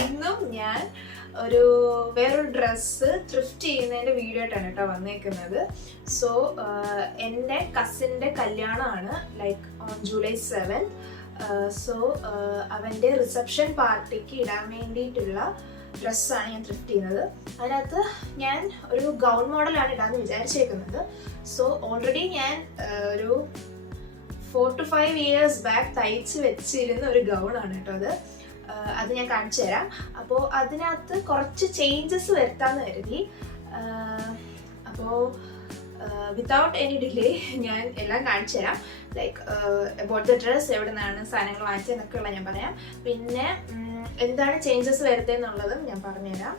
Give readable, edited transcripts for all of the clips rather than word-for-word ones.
ഇന്നും ഞാൻ ഒരു വേറൊരു ഡ്രസ്സ് ത്രിഫ്റ്റ് ചെയ്യുന്നതിൻ്റെ വീഡിയോ ആയിട്ടാണ് കേട്ടോ വന്നേക്കുന്നത്. സോ എൻ്റെ കസിൻ്റെ കല്യാണമാണ് like on July 7th. So അവൻ്റെ റിസപ്ഷൻ പാർട്ടിക്ക് ഇടാൻ വേണ്ടിയിട്ടുള്ള ഡ്രസ്സാണ് ഞാൻ ത്രിഫ്റ്റ് ചെയ്യുന്നത്. അതിനകത്ത് ഞാൻ ഒരു ഗൗൺ മോഡലാണ് ഇടാമെന്ന് വിചാരിച്ചേക്കുന്നത്. സോ ഓൾറെഡി ഞാൻ ഒരു 4 to 5 years ബാക്ക് തയ്ച്ച് വെച്ചിരുന്ന ഒരു ഗൗണാണ് കേട്ടോ അത് ഞാൻ കാണിച്ചു തരാം. അപ്പോൾ അതിനകത്ത് കുറച്ച് ചേഞ്ചസ് വരുത്താമെന്ന് കരുതി. അപ്പോൾ വിത്തൗട്ട് എനി ഡിലേ ഞാൻ എല്ലാം കാണിച്ചു തരാം. ലൈക്ക് അബൌട്ട് ദ ഡ്രസ്, എവിടെ നിന്നാണ് സാധനങ്ങൾ വാങ്ങിച്ചതെന്നൊക്കെയുള്ള ഞാൻ പറയാം. പിന്നെ എന്താണ് ചേഞ്ചസ് വരുത്തതെന്നുള്ളതും ഞാൻ പറഞ്ഞുതരാം.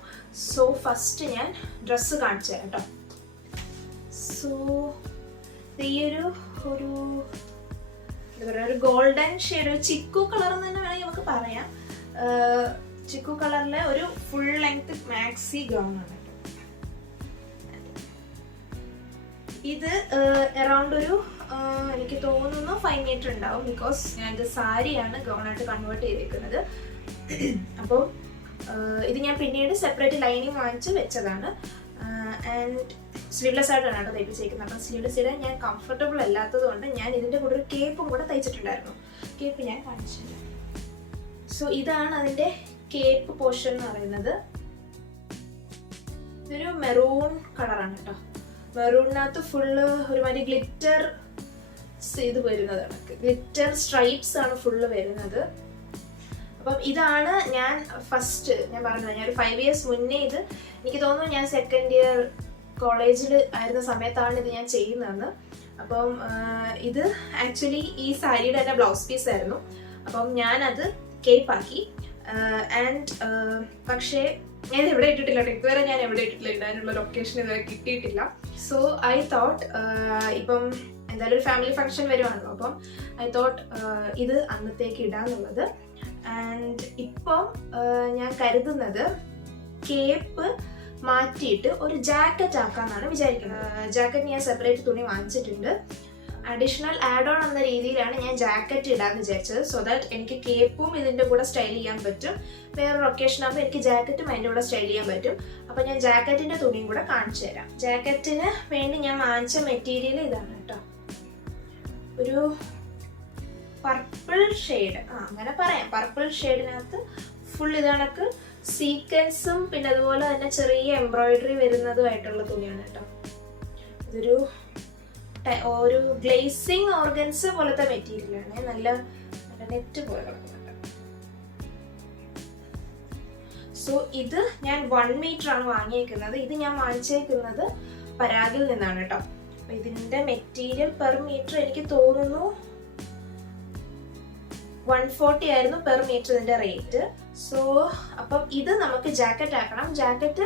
സോ ഫസ്റ്റ് ഞാൻ ഡ്രസ്സ് കാണിച്ചു തരാം കേട്ടോ. സോ ഈ ഒരു എന്താ പറയുക, ഒരു ഗോൾഡൻ ഷെയ്ഡ്, ഒരു ചിക്കു കളർ എന്ന് തന്നെ വേണമെങ്കിൽ നമുക്ക് പറയാം. ചിക്കു കളറിലെ ഒരു ഫുൾ ലെങ്ത് മാക്സി ഗൗൺ ആണ് കേട്ടോ. ഇത് അറൗണ്ട് ഒരു എനിക്ക് തോന്നുന്നു 5 മീറ്റർ ഉണ്ടാവും. ബിക്കോസ് ഞാനിത് സാരിയാണ് ഗൗണായിട്ട് കൺവേർട്ട് ചെയ്തേക്കുന്നത്. അപ്പോൾ ഇത് ഞാൻ പിന്നീട് സെപ്പറേറ്റ് ലൈനിങ് വാങ്ങിച്ച് വെച്ചതാണ്. ആൻഡ് സ്ലീവ്ലെസ് ആയിട്ടാണ് കേട്ടോ തയ്പ്പിച്ചേക്കുന്നത്. അപ്പം സ്ലീവ്ലെസ് ഇടാൻ ഞാൻ കംഫർട്ടബിൾ അല്ലാത്തത് കൊണ്ട് ഞാൻ ഇതിൻ്റെ കൂടെ ഒരു കേപ്പും കൂടെ തയ്ച്ചിട്ടുണ്ടായിരുന്നു. കേപ്പ് ഞാൻ കാണിച്ചില്ല. സോ ഇതാണ് അതിൻ്റെ കേപ്പ് പോർഷൻ എന്ന് പറയുന്നത്. ഇതൊരു മെറൂൺ കളറാണ് കേട്ടോ. മെറൂണിനകത്ത് ഫുള്ള് ഒരുമാതിരി ഗ്ലിറ്റർ ഇത് വരുന്നത്, ഗ്ലിറ്റർ സ്ട്രൈപ്സ് ആണ് ഫുള്ള് വരുന്നത്. അപ്പം ഇതാണ് ഞാൻ ഫസ്റ്റ് ഞാൻ പറഞ്ഞത്. ഞാൻ ഒരു 5 years മുന്നേ ഇത് എനിക്ക് തോന്നുന്നു ഞാൻ 2nd year കോളേജിൽ ആയിരുന്ന സമയത്താണ് ഇത് ഞാൻ ചെയ്യുന്നതെന്ന്. അപ്പം ഇത് ആക്ച്വലി ഈ സാരിയുടെ തന്നെ ബ്ലൗസ് പീസ് ആയിരുന്നു. അപ്പം ഞാനത് കേപ്പാക്കി. ആൻഡ് പക്ഷേ ഞാൻ എവിടെ ഇട്ടിട്ടില്ല, ഇതുവരെ ഞാൻ എവിടെ ഇട്ടിട്ടില്ല, ഇടാനുള്ള ലൊക്കേഷൻ ഇതുവരെ കിട്ടിയിട്ടില്ല. സോ ഐ തോട്ട് ഇപ്പം എന്തായാലും ഒരു ഫാമിലി ഫംഗ്ഷൻ വരുവാണല്ലോ, അപ്പം ഐ തോട്ട് ഇത് അന്നത്തേക്ക് ഇടാന്നുള്ളത്. ആൻഡ് ഇപ്പം ഞാൻ കരുതുന്നത് കേപ്പ് മാറ്റിയിട്ട് ഒരു ജാക്കറ്റ് ആക്കാന്നാണ് വിചാരിക്കുന്നത്. ജാക്കറ്റ് ഞാൻ സെപ്പറേറ്റ് തുണി വാങ്ങിച്ചിട്ടുണ്ട്. അഡീഷണൽ ആഡ് ഓൺ എന്ന രീതിയിലാണ് ഞാൻ ജാക്കറ്റ് ഇടാന്ന് വിചാരിച്ചത്. സോ ദാറ്റ് എനിക്ക് കേപ്പും ഇതിൻ്റെ കൂടെ സ്റ്റൈൽ ചെയ്യാൻ പറ്റും. വേറൊരു ഒക്കേഷൻ ആകുമ്പോൾ എനിക്ക് ജാക്കറ്റും അതിൻ്റെ കൂടെ സ്റ്റൈൽ ചെയ്യാൻ പറ്റും. അപ്പോൾ ഞാൻ ജാക്കറ്റിൻ്റെ തുണിയും കൂടെ കാണിച്ചു തരാം. ജാക്കറ്റിന് വേണ്ടി ഞാൻ വാങ്ങിച്ച മെറ്റീരിയൽ ഇതാണ് കേട്ടോ. ഒരു പർപ്പിൾ ഷെയ്ഡ്, അങ്ങനെ പറയാം. പർപ്പിൾ ഷെയ്ഡിനകത്ത് ഫുൾ ഇതണക്ക് സീക്വൻസും പിന്നെ അതുപോലെ തന്നെ ചെറിയ എംബ്രോയിഡറി വരുന്നതുമായിട്ടുള്ള തുണിയാണ് കേട്ടോ. ഇതൊരു ഒരു ഗ്ലേസിങ് ഓർഗൻസ് പോലത്തെ മെറ്റീരിയലാണ്. നല്ല നെറ്റ് പോലെ കിടക്കുന്നുണ്ട്. സോ ഇത് ഞാൻ 1 മീറ്റർ ആണ് വാങ്ങിയേക്കുന്നത്. ഇത് ഞാൻ വാങ്ങിച്ചേക്കുന്നത് പരാഗിൽ നിന്നാണ് കേട്ടോ. അപ്പൊ ഇതിന്റെ മെറ്റീരിയൽ പെർ മീറ്റർ എനിക്ക് തോന്നുന്നു 140 ആയിരുന്നു പെർ മീറ്റർ ഇതിന്റെ റേറ്റ്. സോ അപ്പം ഇത് നമുക്ക് ജാക്കറ്റ് ആക്കണം. ജാക്കറ്റ്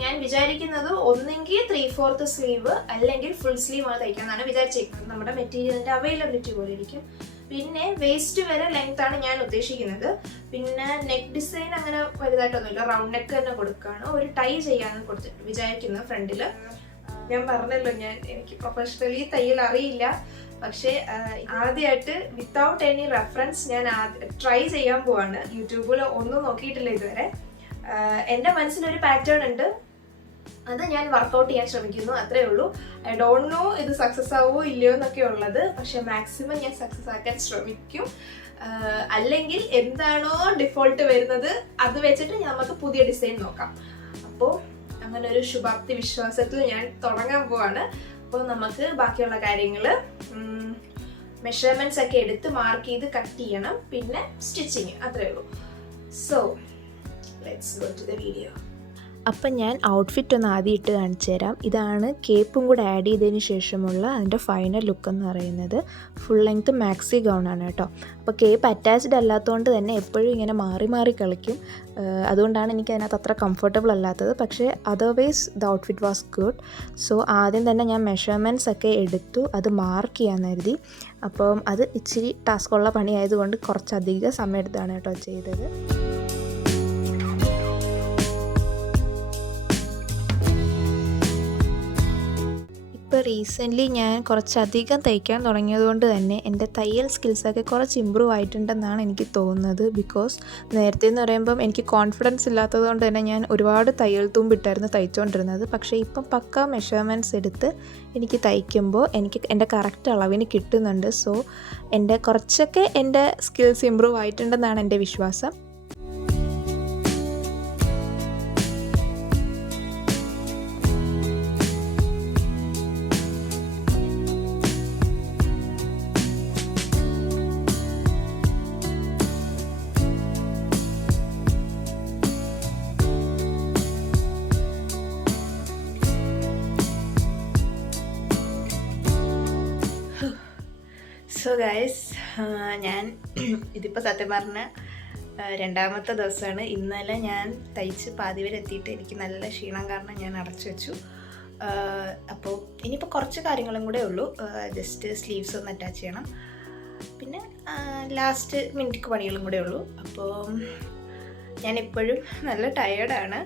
ഞാൻ വിചാരിക്കുന്നത് ഒന്നെങ്കിൽ 3/4 സ്ലീവ് അല്ലെങ്കിൽ ഫുൾ സ്ലീവ് ആണ് തയ്ക്കാന്നാണ് വിചാരിച്ചിരിക്കുന്നത്. നമ്മുടെ മെറ്റീരിയലിന്റെ അവൈലബിലിറ്റി പോലെ ഇരിക്കും. പിന്നെ വേസ്റ്റ് വരെ ലെങ്ത് ആണ് ഞാൻ ഉദ്ദേശിക്കുന്നത്. പിന്നെ നെക്ക് ഡിസൈൻ അങ്ങനെ വലുതായിട്ടൊന്നുമില്ല, റൗണ്ട് നെക്ക് തന്നെ കൊടുക്കുകയാണ്. ഒരു ടൈ ചെയ്യാന്ന് കൊടുത്തിട്ട് വിചാരിക്കുന്നത് ഫ്രണ്ടില്. ഞാൻ പറഞ്ഞല്ലോ എനിക്ക് പ്രൊഫഷണലി തയ്യൽ അറിയില്ല. പക്ഷേ ആദ്യമായിട്ട് വിത്തൗട്ട് എനി റെഫറൻസ് ഞാൻ ട്രൈ ചെയ്യാൻ പോവാണ്. യൂട്യൂബിൽ ഒന്നും നോക്കിയിട്ടില്ല ഇതുവരെ. എൻ്റെ മനസ്സിലൊരു പാറ്റേൺ ഉണ്ട്, അത് ഞാൻ വർക്കൗട്ട് ചെയ്യാൻ ശ്രമിക്കുന്നു, അത്രേ ഉള്ളൂ. ഐ ഡോണ്ട് നോ ഇത് സക്സസ് ആവുമോ ഇല്ലയോ എന്നൊക്കെ ഉള്ളത്. പക്ഷെ മാക്സിമം ഞാൻ സക്സസ് ആക്കാൻ ശ്രമിക്കും. അല്ലെങ്കിൽ എന്താണോ ഡിഫോൾട്ട് വരുന്നത് അത് വെച്ചിട്ട് നമുക്ക് പുതിയ ഡിസൈൻ നോക്കാം. അപ്പോൾ അങ്ങനെ ഒരു ശുഭാപ്തി വിശ്വാസത്തിൽ ഞാൻ തുടങ്ങാൻ പോവാണ്. അപ്പോൾ നമുക്ക് ബാക്കിയുള്ള കാര്യങ്ങൾ മെഷർമെന്റ്സ് ഒക്കെ എടുത്ത് മാർക്ക് ചെയ്ത് കട്ട് ചെയ്യണം. പിന്നെ സ്റ്റിച്ചിങ്, അത്രേ ഉള്ളൂ. So let's go to the video. അപ്പം ഞാൻ ഔട്ട്ഫിറ്റ് ഒന്ന് ആദ്യം ഇട്ട് കാണിച്ചു തരാം. ഇതാണ് കേപ്പും കൂടെ ആഡ് ചെയ്തതിന് ശേഷമുള്ള അതിൻ്റെ ഫൈനൽ ലുക്ക് എന്ന് പറയുന്നത്. ഫുൾ ലെങ്ത് മാക്സി ഗൗണാണ് കേട്ടോ. അപ്പോൾ കേപ്പ് അറ്റാച്ച്ഡ് അല്ലാത്തതുകൊണ്ട് തന്നെ എപ്പോഴും ഇങ്ങനെ മാറി മാറി കളിക്കും. അതുകൊണ്ടാണ് എനിക്ക് അതിനകത്ത് അത്ര കംഫർട്ടബിൾ അല്ലാത്തത്. പക്ഷേ otherwise the outfit was good. So ആദ്യം തന്നെ ഞാൻ മെഷർമെൻറ്റ്സ് ഒക്കെ എടുത്തു, അത് മാർക്ക് ചെയ്യാൻ കരുതി. അപ്പം അത് ഇച്ചിരി ടാസ്ക്കുള്ള പണിയായതുകൊണ്ട് കുറച്ചധികം സമയം എടുത്താണ് കേട്ടോ ചെയ്തത്. റീസെൻ്റ്ലി ഞാൻ കുറച്ചധികം തയ്ക്കാൻ തുടങ്ങിയതുകൊണ്ട് തന്നെ എൻ്റെ തയ്യൽ സ്കിൽസൊക്കെ കുറച്ച് ഇമ്പ്രൂവ് ആയിട്ടുണ്ടെന്നാണ് എനിക്ക് തോന്നുന്നത്. ബിക്കോസ് നേരത്തെ എന്ന് പറയുമ്പം എനിക്ക് കോൺഫിഡൻസ് ഇല്ലാത്തത് കൊണ്ട് തന്നെ ഞാൻ ഒരുപാട് തയ്യൽ തുമ്പിട്ടായിരുന്നു തയ്ച്ചുകൊണ്ടിരുന്നത്. പക്ഷേ ഇപ്പം പക്ക മെഷർമെൻറ്റ്സ് എടുത്ത് എനിക്ക് തയ്ക്കുമ്പോൾ എനിക്ക് എൻ്റെ കറക്റ്റ് അളവിന് കിട്ടുന്നുണ്ട്. സോ കുറച്ചൊക്കെ എൻ്റെ സ്കിൽസ് ഇമ്പ്രൂവ് ആയിട്ടുണ്ടെന്നാണ് എൻ്റെ വിശ്വാസം. സോ ഗൈസ്, ഞാൻ ഇതിപ്പോൾ സത്യം പറഞ്ഞ രണ്ടാമത്തെ ദിവസമാണ്. ഇന്നലെ ഞാൻ തയ്ച്ച് പാതി വരെ എത്തിയിട്ട് എനിക്ക് നല്ല ക്ഷീണം കാരണം ഞാൻ അടച്ചു വെച്ചു. അപ്പോൾ ഇനിയിപ്പോൾ കുറച്ച് കാര്യങ്ങളും കൂടെ ഉള്ളൂ. ജസ്റ്റ് സ്ലീവ്സ് ഒന്ന് അറ്റാച്ച് ചെയ്യണം, പിന്നെ ലാസ്റ്റ് മിനിറ്റ് പണികളും കൂടെ ഉള്ളൂ. അപ്പോൾ ഞാനിപ്പോഴും നല്ല ടയേർഡാണ്.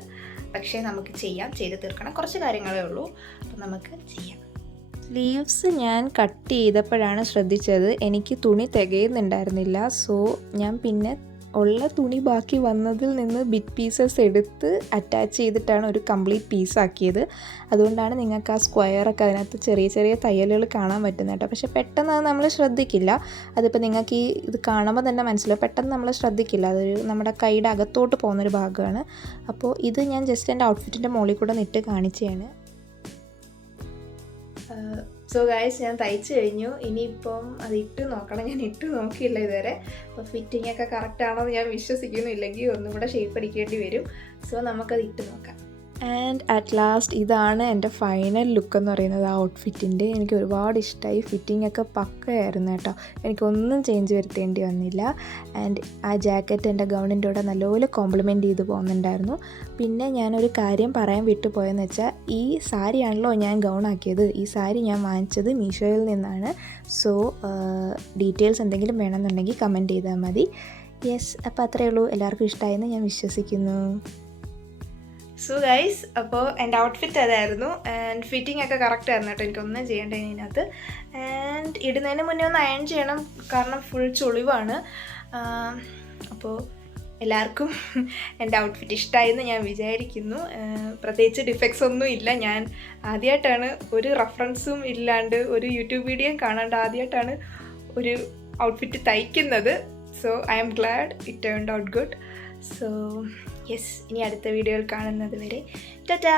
പക്ഷേ നമുക്ക് ചെയ്ത് തീർക്കണം. കുറച്ച് കാര്യങ്ങളേ ഉള്ളൂ, അപ്പോൾ നമുക്ക് ചെയ്യാം. സ്ലീവ്സ് ഞാൻ കട്ട് ചെയ്തപ്പോഴാണ് ശ്രദ്ധിച്ചത് എനിക്ക് തുണി തികയുന്നുണ്ടായിരുന്നില്ല. സോ ഞാൻ പിന്നെ ഉള്ള തുണി ബാക്കി വന്നതിൽ നിന്ന് ബിറ്റ് പീസസ് എടുത്ത് അറ്റാച്ച് ചെയ്തിട്ടാണ് ഒരു കംപ്ലീറ്റ് പീസാക്കിയത്. അതുകൊണ്ടാണ് നിങ്ങൾക്ക് ആ സ്ക്വയറൊക്കെ അതിനകത്ത് ചെറിയ ചെറിയ തയ്യലുകൾ കാണാൻ പറ്റുന്നത് കേട്ടോ. പക്ഷേ പെട്ടെന്ന് അത് നമ്മൾ ശ്രദ്ധിക്കില്ല. അതിപ്പോൾ നിങ്ങൾക്ക് ഇത് കാണുമ്പോൾ തന്നെ മനസ്സിലാവും, പെട്ടെന്ന് നമ്മൾ ശ്രദ്ധിക്കില്ല. അതൊരു നമ്മുടെ കൈയുടെ അകത്തോട്ട് പോകുന്നൊരു ഭാഗമാണ്. അപ്പോൾ ഇത് ഞാൻ ജസ്റ്റ് എൻ്റെ ഔട്ട്ഫിറ്റിൻ്റെ മുകളിൽ കൂടെ നിട്ട് കാണിച്ചതാണ്. സോ ഗൈസ്, ഞാൻ തയ്ച്ചു കഴിഞ്ഞു. ഇനിയിപ്പം അത് ഇട്ട് നോക്കണം. ഞാൻ ഇട്ട് നോക്കിയില്ല ഇതുവരെ. അപ്പോൾ ഫിറ്റിംഗ് ഒക്കെ കറക്റ്റ് ആണോ എന്ന് ഞാൻ വിശ്വസിക്കുന്നു. ഇല്ലെങ്കിൽ ഒന്നും കൂടെ ഷേപ്പ് അടിക്കേണ്ടി വരും. സോ നമുക്കത് ഇട്ട് നോക്കാം. ആൻഡ് അറ്റ് ലാസ്റ്റ് ഇതാണ് എൻ്റെ ഫൈനൽ ലുക്ക് എന്ന് പറയുന്നത് ആ ഔട്ട്ഫിറ്റിൻ്റെ. എനിക്ക് ഒരുപാട് ഇഷ്ടമായി. ഫിറ്റിംഗ് ഒക്കെ പക്കയായിരുന്നു കേട്ടോ. എനിക്കൊന്നും ചേഞ്ച് വരുത്തേണ്ടി വന്നില്ല. ആൻഡ് ആ ജാക്കറ്റ് എൻ്റെ ഗൗണിൻ്റെ കൂടെ നല്ലപോലെ കോംപ്ലിമെൻറ്റ് ചെയ്ത് പോകുന്നുണ്ടായിരുന്നു. പിന്നെ ഞാനൊരു കാര്യം പറയാൻ വിട്ടുപോയെന്ന് വെച്ചാൽ, ഈ സാരിയാണല്ലോ ഞാൻ ഗൗണാക്കിയത്. ഈ സാരി ഞാൻ വാങ്ങിച്ചത് മീഷോയിൽ നിന്നാണ്. സോ ഡീറ്റെയിൽസ് എന്തെങ്കിലും വേണമെന്നുണ്ടെങ്കിൽ കമൻറ്റ് ചെയ്താൽ മതി. യെസ്, അപ്പോൾ അത്രയേ ഉള്ളൂ. എല്ലാവർക്കും ഇഷ്ടമായെന്ന് ഞാൻ വിശ്വസിക്കുന്നു. സോ ഗൈസ്, അപ്പോൾ എൻ്റെ ഔട്ട്ഫിറ്റ് അതായിരുന്നു. ആൻഡ് ഫിറ്റിംഗ് ഒക്കെ കറക്റ്റ് ആയിരുന്നു കേട്ടോ. എനിക്കൊന്നും ചെയ്യേണ്ട ഇതിനകത്ത്. ആൻഡ് ഇടുന്നതിന് മുന്നേ ഒന്ന് അയൺ ചെയ്യണം, കാരണം ഫുൾ ചുളിവാണ്. അപ്പോൾ എല്ലാവർക്കും എൻ്റെ ഔട്ട്ഫിറ്റ് ഇഷ്ടമായെന്ന് ഞാൻ വിചാരിക്കുന്നു. പ്രത്യേകിച്ച് ഡിഫക്ട്സ് ഒന്നും ഇല്ല. ഞാൻ ആദ്യമായിട്ടാണ്, ഒരു റെഫറൻസും ഇല്ലാണ്ട്, ഒരു യൂട്യൂബ് വീഡിയോയും കാണാണ്ട് ആദ്യമായിട്ടാണ് ഒരു ഔട്ട്ഫിറ്റ് തയ്ക്കുന്നത്. So I am glad it turned out good. So yes, ഇനി അടുത്ത വീഡിയോയിൽ കാണുന്നത് വരെ ടാറ്റാ.